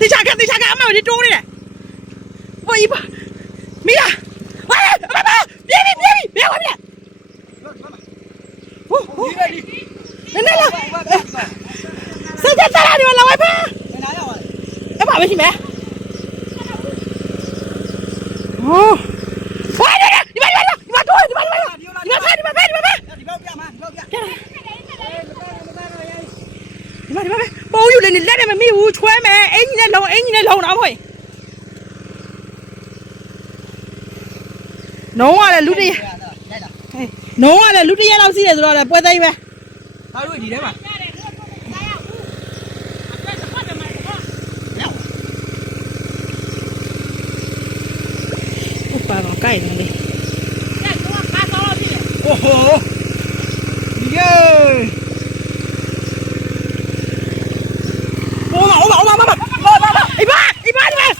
တေချာကအမဒီတိုးနေတယ်ဝေးပါမီးရဝေးပြေးဘယ်ဝင်ပြဟိုနေလာစကြတာလာဒီလာဝိုင်းပါအဲ့ပါမရှိမဲဟိုဝိုင်းနေဒီမှာတိုးဒီမှာဖဲဒီမှာပြမှာဒီမှာပိုးယူလေလက်နဲ့မမိဘူးချွဲမယ်အင်းကြီးနဲ့လုံတော့ဖွေน้องอ่ะလေလူတရက်น้องอ่ะလေလူတရက်လောက်စီးတယ်ဆိုတော့ပွဲသိမ်းပဲသားတို့ဒီထဲမှာဥပ္ပါတော့ကြိုက်နေလေโอ้โหเย้โอ้มาไอ้บ้าดิมาเลย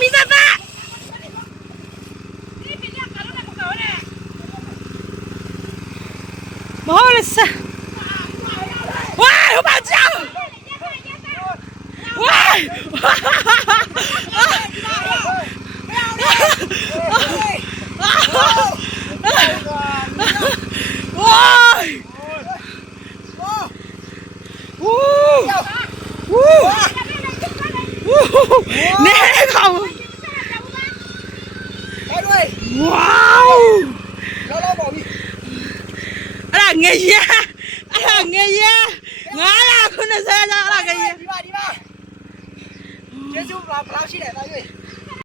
มีซาตามาเลยซะว้าย我把脚ว้ายเนี่ยเขาว้าวอะไรเงี้ยงาละคุณจะเสียอะไรเงี้ยดีมาเจ้าจูบเราชิดเลยตาด้วย